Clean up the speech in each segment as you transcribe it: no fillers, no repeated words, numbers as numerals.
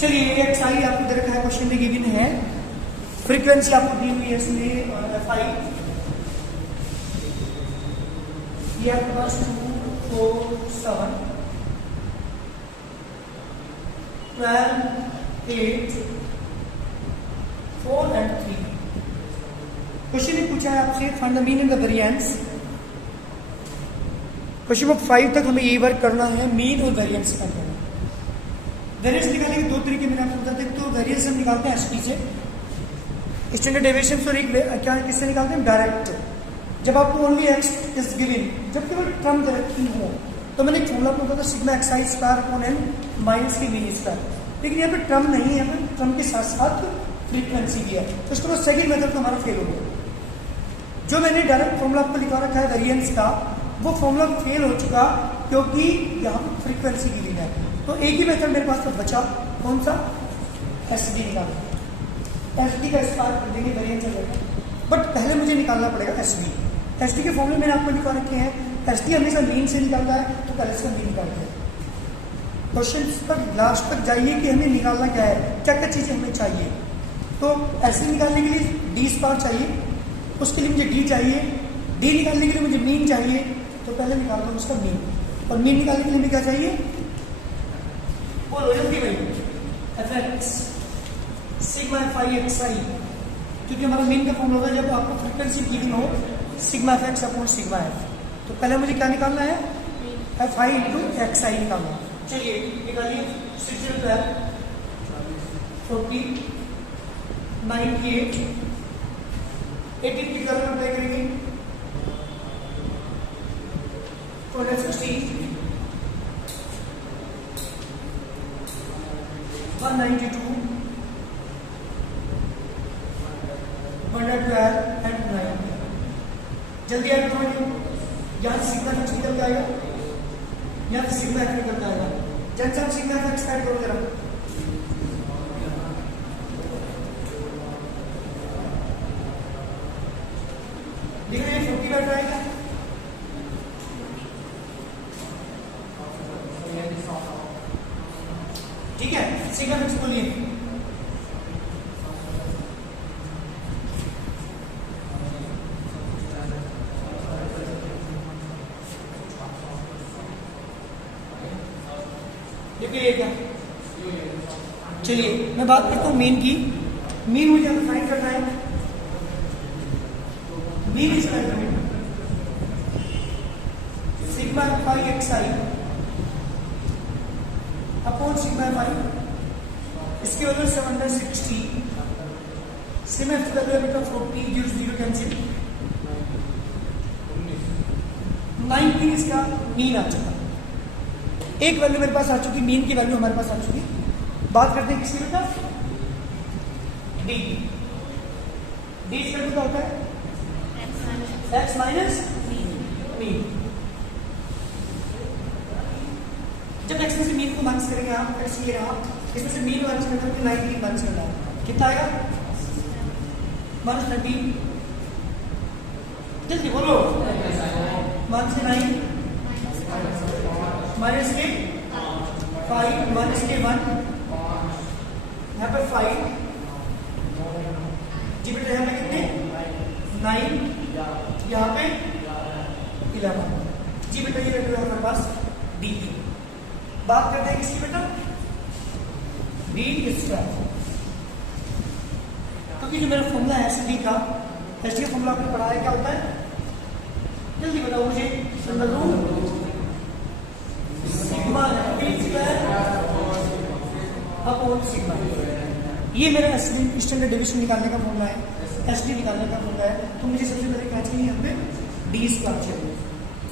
चलिए एक्स आई आपको दे रखा है, क्वेश्चन में गिवन है, फ्रीक्वेंसी आपको दी हुई है इसमें एफ आई, ये आपके पास 2 4 7 12 8 4 and 3। क्वेश्चन ने पूछा है आपसे find the mean and the variance. Question number 5 तक हमें ये वर्क करना है, मीन और वेरिएंस फाइंड करना है। वेरिएंस निकालने के 2 तरीके मैंने आपको बताते हैं। तो वेरिएंस हम निकालते हैं एसपी से, स्टैंडर्ड डेविएशन, सॉरी क्या किससे निकालते हैं, डायरेक्ट। जब आपको ओनली एक्स इज गिवन, जब केवल टर्म डायरेक्ट हो, तो मैंने एक फॉर्मूला आपको बताया सिग्मा एक्स आई स्क्वायर अपॉन एन माइनस की मीन स्क्वायर। लेकिन यहाँ पे टर्म नहीं है, यहाँ पे टर्म के साथ साथ फ्रीक्वेंसी भी है, तो इसको सेकंड मेथड तो हमारा फेल हो गया। जो मैंने डायरेक्ट फॉर्मूला आपको लिखा रखा है वेरिएंस का, वो फॉर्मूला फेल हो चुका क्योंकि यहाँ पर फ्रीक्वेंसी गिवन है। तो एक ही मेथड मेरे पास तो बचा, कौन सा, एस डी निकालना। एस डी का स्क्वायर कर देंगे, वेरिएंस आ जाएगा। बट पहले मुझे निकालना पड़ेगा एस डी। एस डी के फॉर्मूले मैंने आपको लिखा रखे हैं। एस डी हमेशा मीन से निकालता है, तो पहले इसका मीन निकालते हैं। क्वेश्चन पर लास्ट तक जाइए कि हमें निकालना क्या है, क्या क्या चीज़ें हमें चाहिए। तो एस डी निकालने के लिए डी स्क्वायर चाहिए, उसके लिए मुझे डी चाहिए, डी निकालने के लिए मुझे मीन चाहिए। तो पहले निकालता हूँ उसका मीन, और मीन निकालने के लिए मुझे क्या चाहिए, बोलो जल्दी भाई, F X sigma F I X I, क्योंकि हमारा मीन का फॉर्मूला होगा जब आपको फ्रीक्वेंसी गिवन हो sigma F X upon sigma F. तो पहले मुझे क्या निकालना है, F I into X I निकालना है। चलिए निकालिए, 6 12 40 98 18 की तरफ अप्लाई करेंगे, 216 192 112 एंड 9। जल्दी ऐड करो, यहाँ से सिग्मा एक्स निकल के आएगा, यहाँ से सिग्मा एक्स निकल के आएगा। जब से हम सिग्मा एक्स ऐड करो जरा, देख रहे हैं 40 बैठ आएगा, ठीक है। सिग्मा एक्स बोलिए, देखिए क्या। चलिए मैं बात करता हूँ मीन की। मीन मुझे हमें फाइंड करना है, mean is sigma fi x i upon sigma fi, इसकी वजह 760, सिग्मा एफ का बेटा 40 0 कैंसिल, 19 इसका मीन आ चुका। एक वैल्यू मेरे पास आ चुकी, मीन की वैल्यू हमारे पास आ चुकी। बात करते हैं किसकी बेटा, डी। डी इसका क्या होता है, एक्स माइनस मीन। जब एक्स में से मीन को माइनस करेंगे आप, एक्स ये रहा, इसमें से मीन माइनस करके 19 माइनस करना है, कितना आएगा, -19। जल्दी बोलो, -9 माइनस के 5 माइनस के 1, यहाँ पर 5 जी बेटा, यहाँ पे कितने 9, यहाँ पे 11 जी बेटा। ये बेटा हमारे पास डी की। बात करते हैं किसकी बेटा, डी स्क्वायर। क्योंकि जो मेरा फॉर्मूला है एस डी का, एस डी का फॉर्मूला आपने पढ़ा है, क्या होता है, जल्दी बताओ मुझे, सिग्मा अपॉन सिग्मा। ये मेरा स्टैंडर्ड डेविएशन निकालने का फॉर्मूला है, एसडी निकालने का फॉर्मूला है। तो मुझे सबसे पहले क्या चाहिए, यहाँ पे डी स्क्वायर चाहिए।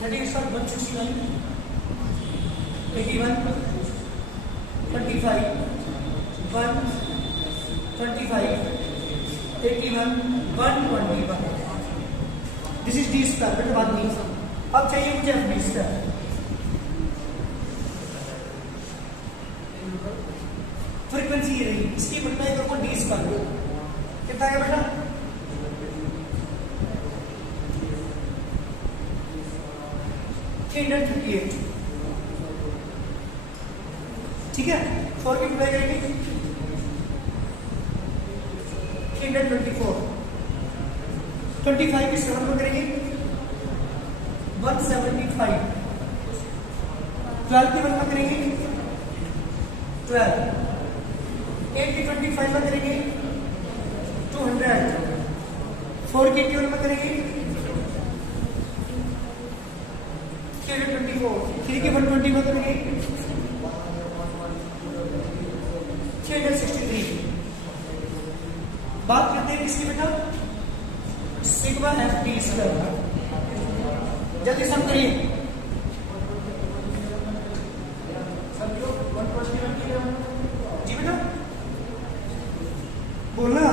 30 के साथ 169 81 25 125 81 121। दिस इज डी स्क्वायर, बेटा बात नहीं। अब चाहिए मुझे एफ डी स्क्वायर। फ्रीक्वेंसी ये रही, इसकी मल्टीप्लाई करो डी स्क्वायर, कितना है बेटा, 338। ठीक है, 4 की मल्टीप्लाई करेंगे 324, 25 की 7 में करेंगे 175, 12 की 1 में करेंगे 12, 8 की 25 में करेंगे 200, 4 की 81 में करेंगे 324, 3 की 120 में करेंगे 363। बात करते हैं किसकी बेटा, सिग्मा एफ टी स्क्वायर। जल्दी सम करिए, जी बेटा बोलना।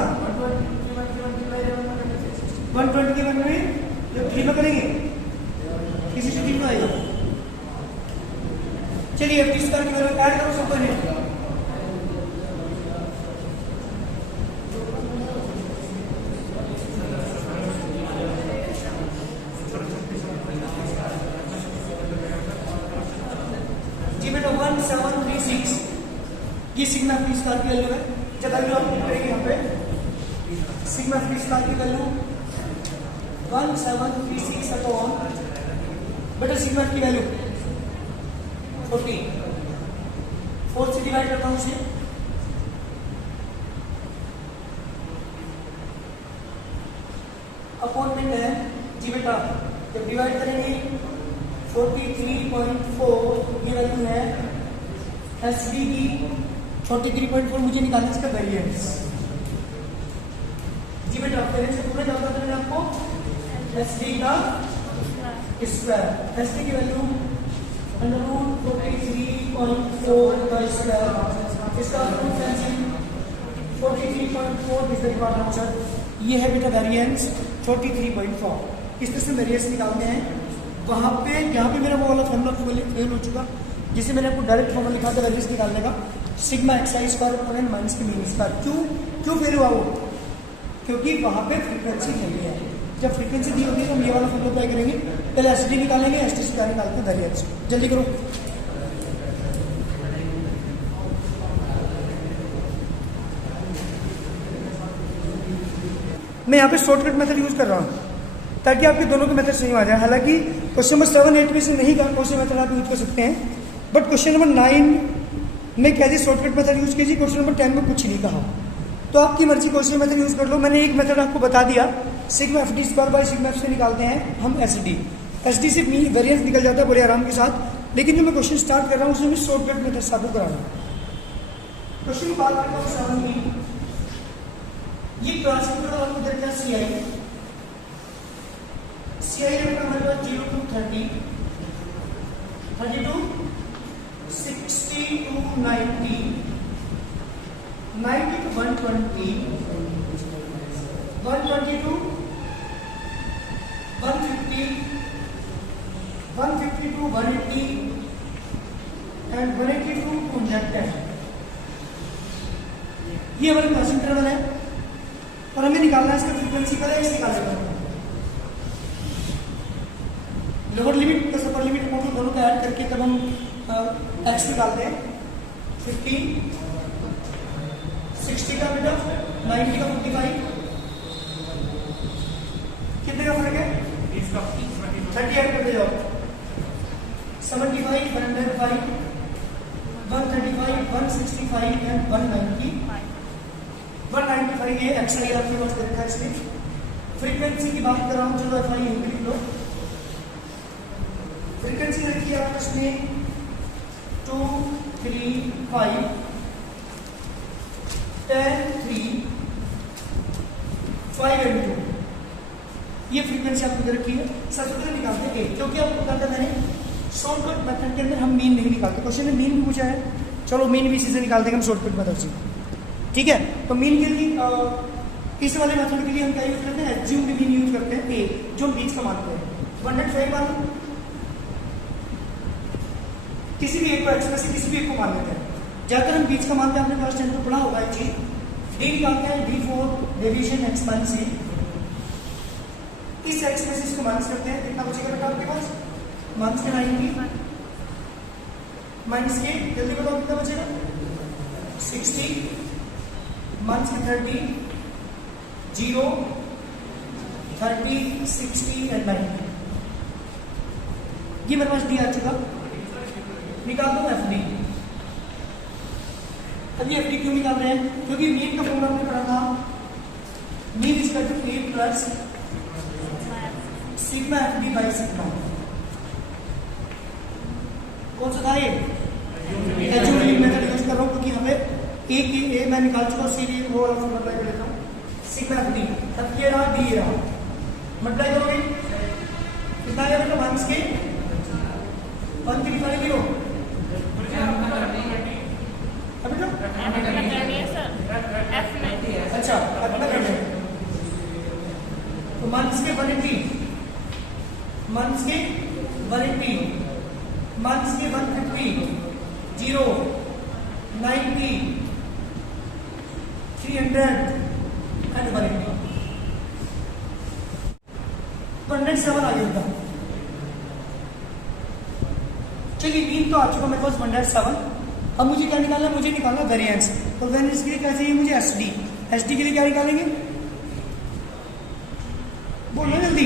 120 के वन में जब 3 में करेंगे किसी से 3 में आएगा। चलिए एफ टी स्क्वायर की वैल्यू ऐड करो सबको नहीं, बेटा 1736 ये सिग्मा एफ टी स्क्वायर की वैल्यू है। जब वैल्यू आप करेंगे यहाँ पे सिग्मा एफ टी स्क्वायर की वैल्यू 1736 अपॉन बेटा सिग्मा की वैल्यू 14, 4 से डिवाइड करता हूँ उसे, अपॉन में है जी बेटा। जब डिवाइड करेंगे 43.4 ये वैल्यू है एसडी की 43.4 मुझे निकालना इसका वेरिएंस। जी बेटा वेरिएंस से पूरा क्या होता है आपको एसडी का स्क्वायर, एसडी की वैल्यू √43.4 का स्क्वायर, इसका 43.4 इज द रिक्वायर्ड आंसर। ये है बेटा वेरिएंस 43.4। इस तरह से वेरिएंस निकालते हैं। वहां पे यहाँ पे मेरा वो वाला फॉर्मूला फेल हो चुका जिसे मैंने आपको डायरेक्ट फॉर्मूला लिखा था वेरिएंस निकालने का, sigma XI square upon minus के मीन स्क्वायर। क्यों फेल हुआ वो, क्योंकि वहां पे फ्रीक्वेंसी नहीं है। जब फ्रीक्वेंसी दी होगी तो हम ये वाला फॉर्मूला अप्लाई करेंगे, पहले एसडी निकालेंगे, एसडी से क्या निकालते हैं वेरिएंस। जल्दी करो, मैं यहाँ पे शॉर्टकट मेथड यूज कर रहा हूँ ताकि आपके दोनों के मेथड सही आ जाए। हालांकि क्वेश्चन नंबर 7, 8 में से नहीं कहा कौन से मेथड आप यूज कर सकते हैं, बट क्वेश्चन नंबर 9 में कह दी शॉर्टकट मेथड यूज कीजिए, क्वेश्चन नंबर 10 में कुछ नहीं कहा। तो आपकी मर्जी कौन सी मेथड यूज कर लो। मैंने एक मेथड आपको बता दिया, sigma F D square by sigma F से निकालते हैं हम एसडी। एसडी से वेरिएंस निकल जाता है बड़े आराम के साथ, लेकिन जो मैं क्वेश्चन स्टार्ट कर रहा हूँ उसमें शॉर्टकट मेथड से आपको करा रहा हूँ। क्वेश्चन की बात करता हूँ 7 की, ये ट्रांसमीटर और आपको देखते हैं CI हमारे पास 0 to 30, 30 to 60 to 90, 90 to 120, 120 to 150, 150 to 180 and 180 to 210। ये हमारे क्लास इंटरवल है और हमें निकालना है इसका फ्रीक्वेंसी का एक्स निकालेगा। Lower limit plus upper limit amount दोनों का ऐड करके तब हम एक्स निकालते हैं। 50, 60 का बेटा, 90 का 55, कितने का फर्क है 30 ऐड करते जाओ। 75, 105, 135, 165 एंड 190, 195 ये एक्सआई आपके पास दे रखा है। इसमें फ्रीक्वेंसी की बात कर रहा हूँ, चलो एफ आई लिख लो। फ्रीक्वेंसी रखी है आपने इसमें 2, 3, 5, 10, 3, 5 and 2 ये फ्रीक्वेंसी आपको रखी है। सबसे पहले निकालते हैं एक, क्योंकि आपको कहा था मैंने शॉर्टकट मेथड के अंदर हम मीन नहीं निकालते। क्वेश्चन में मीन भी पूछा है, चलो मीन भी इसी से निकालते हैं हम शॉर्टकट मेथड से, ठीक है। तो मीन के लिए इस वाले मेथड के लिए हम क्या यूज करते हैं, एज्यूम मीन यूज करते हैं। ए जो हम बीच का मानते हैं 105 मान लो, किसी भी एक को एक्स में से किसी भी एक को मान लेते हैं। ज्यादातर हम बीच का मानते हैं, आपने क्लास 10 में पढ़ा होगा एक चीज, डी निकालते हैं D4 डिवीजन एक्स माइनस सी। इस एक्स में से इसको माइनस करते हैं, कितना बचेगा बेटा आपके पास, माइनस के 9 माइनस के, जल्दी बताओ कितना बचेगा 60, मंथ्स के 30, 0, 30, 60 एंड 90। ये मेरे पास डी आ चुका। निकाल दो एफ डी। अभी एफ डी क्यों निकाल रहे हैं? क्योंकि मीन का फॉर्मूला हमने पढ़ा था, mean is equal to a plus sigma F d by sigma. कौन सा था ये? एल्जेब्रिक मेथड यूज कर रहा हूँ क्योंकि हमें ए की ए मैं निकाल चुका हूँ, सी डी वो वाला फॉर्मूला अप्लाई कर लेता हूँ। सिग्मा एफ डी, अब ये रहा डी रहा, मल्टीप्लाई करोगे कितना आएगा बेटा? माइनस के 1 3 5 0। अच्छा अपना कर लें तो मंथ्स के 180, मंथ्स के 180, मंथ्स के 150, 0, 90, 300 एंड 180। 107 आ गया। चलिए मीन तो आ चुका मेरे पास 107। अब मुझे क्या निकालना है? मुझे निकालना वेरिएंस। तो वेरिएंस के लिए क्या चाहिए मुझे? एसडी। एसडी के लिए क्या निकालेंगे? बोलो जल्दी।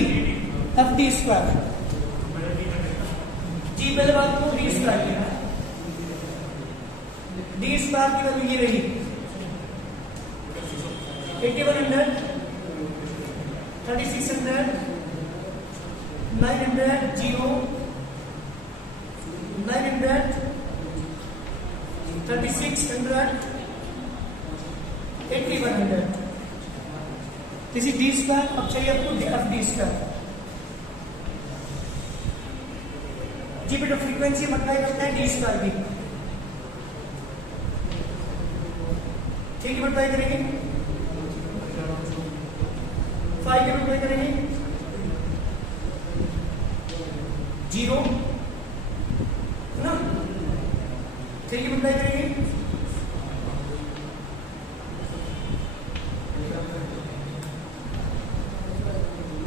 F D square. जी पहले बात को डी स्क्वायर की, डी स्क्वायर की वैल्यू ये रही 8100, 3600, 900, 0, 900, 3600, 8100। This is D square. अब चाहिए आपको एफ डी स्क्वायर। जी बेटा फ्रीक्वेंसी मल्टीप्लाई करते हैं डी स्क्वायर की, ठीक है मल्टीप्लाई करेंगे 5 के मल्टीप्लाई करेंगे 0 ना, 3 की मल्टीप्लाई करेंगे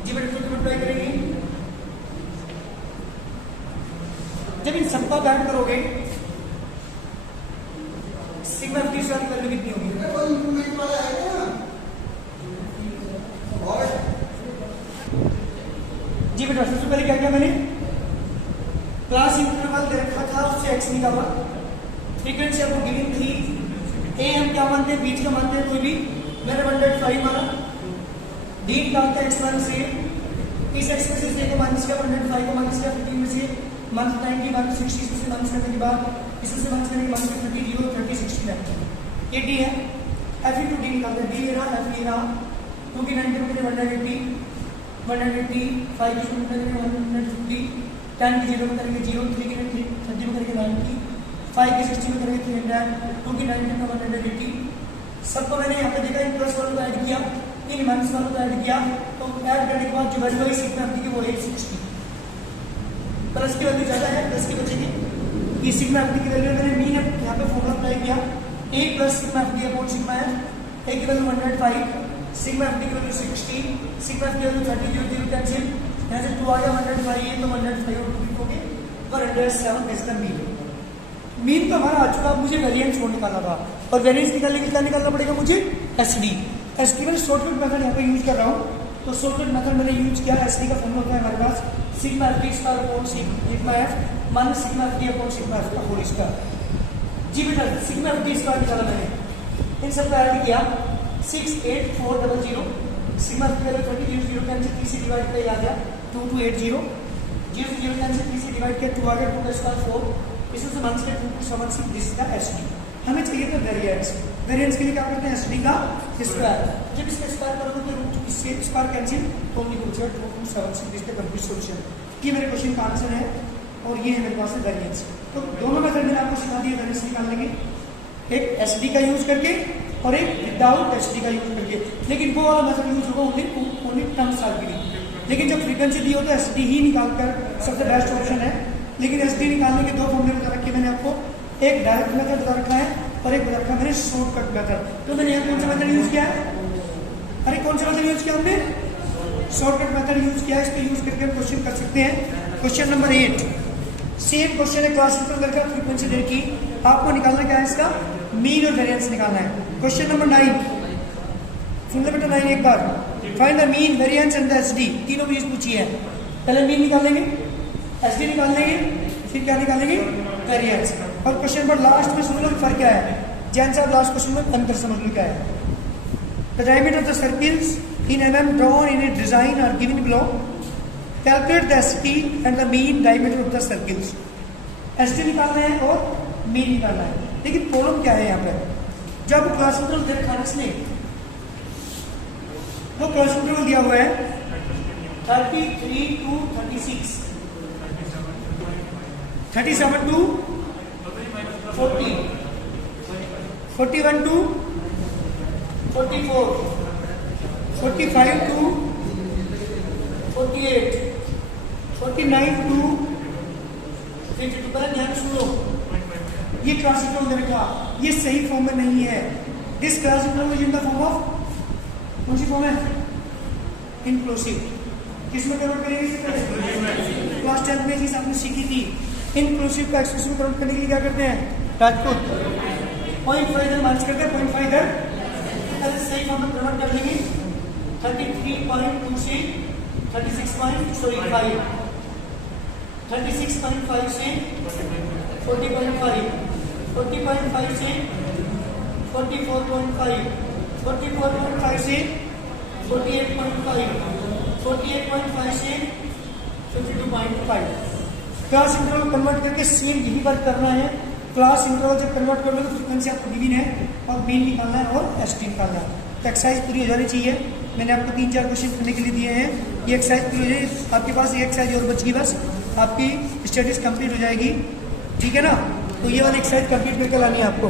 जी बेटा 2 की मल्टीप्लाई करेंगे। जब इन सबका ऐड करोगे सिग्मा एफ डी स्क्वायर की वैल्यू कितनी होगी? जी बेटा सबसे पहले क्या किया मैंने? क्लास इंटरवल दे रखा था, उससे एक्स निकाला। फ्रीक्वेंसी आपको गिवन थी, ए हम क्या मानते हैं? बीच का मानते हैं कोई भी। मैंने 105 माना। डी निकालते हैं एक्स माइनस ए। इस एक्स में से ए को माइनस किया, 105 को माइनस किया, 15 में से माइनस 90 माइनस 60 से माइनस करने के बाद इससे माइनस करने के बाद 30 0 30 60 90। ये डी है। एफ टू डी निकालते हैं। डी ये रहा, एफ ये रहा। 2 की 90 में 180, 180, 5 की 0 में 150, 10 की 0 में करेंगे 0, 3 की 30 में करेंगे 90, 5 की 60 में करेंगे 300, 2 की 90 में 180। सबको मैंने यहाँ पे देखा, इन प्लस वालों को ऐड किया, इन माइनस वालों को ऐड किया, तो ऐड करने के बाद जो वैल्यू आई सिग्मा एफ डी की वो 860। प्लस की वैल्यू ज्यादा है, प्लस की बचेगी। ये सिग्मा एफ डी की वैल्यू मैंने मीन यहाँ पे फॉर्मूला अप्लाई किया, A plus sigma F D upon sigma F. A की वैल्यू 105, सिग्मा एफ डी की वैल्यू 60, सिग्मा एफ डी की वैल्यू 30 0 0 कैंसिल, यहाँ से 2 आ गया 105, ये तो 105 और 2 लिखोगे 107 इज द मीन। मीन तो हमारा आ चुका। अब मुझे वेरिएंस वो निकालना था, और वेरिएंस निकालने के लिए क्या निकालना पड़ेगा मुझे? एसडी। एसडी में शॉर्टकट मेथड यहाँ पे यूज कर रहा हूँ, तो शॉर्टकट मेथड मैंने यूज किया। एसडी का फॉर्मूला होता है हमारे पास sigma F D square upon sigma F minus sigma F D upon sigma F का होल स्क्वायर। जी बेटा सिग्मा एफ डी स्क्वायर निकाला मैंने, इन सबको ऐड किया 68400, सिग्मा एफ डी 30 0 0 कैंसिल, 3 से डिवाइड किया आ गया 2280, 0 से 0 कैंसिल, 3 से डिवाइड किया 2 आ गया, 2 का स्क्वायर 4, इसमें से माइनस किया 2276। This is the SD. हमें चाहिए था वेरिएंस। वेरिएंस के लिए क्या करते हैं? एसडी का स्क्वायर। जब इसका स्क्वायर करोगे तो रूट इससे स्क्वायर कैंसिल, तो ओनली हो जाएगा 2276। This the complete solution. ये मेरे क्वेश्चन का आंसर है, और ये है मेरे पास वेरिएंस। तो दोनों मेथड मैंने आपको सिखा दिया वेरिएंस निकालने के, एक एसडी का यूज करके और एक विदाउट एसडी का यूज करके। लेकिन वो वाला मेथड यूज होगा ओनली टर्म्स आर गिवन। लेकिन जब फ्रीक्वेंसी दी हो तो एसडी ही निकालकर सबसे बेस्ट ऑप्शन है। लेकिन एसडी निकालने के दो फॉर्मूले बता रखे मैंने आपको, एक डायरेक्ट मेथड बता रखा है और एक बता रखा मैंने शॉर्टकट मेथड। तो मैंने यहाँ कौन सा मेथड यूज किया है? अरे कौन सा मेथड यूज किया हमने? शॉर्टकट मेथड यूज किया। इसको यूज करके हम क्वेश्चन कर सकते हैं। क्वेश्चन नंबर 8 सेम क्वेश्चन है, क्लास इंटरवल का फ्रीक्वेंसी दे रखी आपको निकालना क्या है इसका मीन और वेरिएंस निकालना है। क्वेश्चन नंबर 9 सुन लो बेटा 9 एक बार। Find the mean variance and the SD, तीनों चीज पूछी है। पहले मीन निकालेंगे, एसडी निकाल लेंगे, फिर क्या निकालेंगे वेरिएंस। और क्वेश्चन पर लास्ट में सुन लो फर्क क्या है। जैन साहब लास्ट क्वेश्चन में अंतर समझ लो क्या है। The diameter of the circles in mm drawn in a design are given below. Calculate the ST and the mean diameter of the circles. ST निकालना है और मीन निकालना है। लेकिन प्रॉब्लम क्या है यहाँ पर, जब क्लास इंटरवल देखा इसने वो क्लास इंटरवल दिया हुआ है 33 to 36, 37 to 40, 41 to 44, 45 to 48, 49 to 52। पहले ध्यान सुनो, ये क्लास इंटरवल देखा, ये सही फॉर्म में नहीं है। This class interval is in the form of, कौन सी फॉर्म है इंक्लूसिव। किस में कन्वर्ट करेंगे क्लास 10 में चीज आपने सीखी थी। इंक्लूसिव का एक्सप्रेशन में कन्वर्ट करने के लिए क्या करते हैं राजपूत 0.5 इधर माइनस करते हैं 0.5 इधर, सही फॉर्म में कन्वर्ट कर लेंगे 33.2 से 36.5 से 40.5, 40.5 से 44.5, 44.5 से 48.5, 48.5 से 52.5। क्लास इंटरवल कन्वर्ट करके सेम यही वर्क करना है। क्लास इंटरवल जब कन्वर्ट कर लो तो फ्रीक्वेंसी आपको गिवन है और मीन निकालना है और एसटी निकालना है। तो एक्सरसाइज पूरी हो जानी चाहिए। मैंने आपको 3-4 क्वेश्चन करने के लिए दिए हैं। ये एक्सरसाइज पूरी हो जाएगी, आपके पास एक एक्सरसाइज और बच गई, बस आपकी स्टडीज कंप्लीट हो जाएगी। ठीक है ना, तो ये वाली एक्सरसाइज कंप्लीट करके लानी है आपको।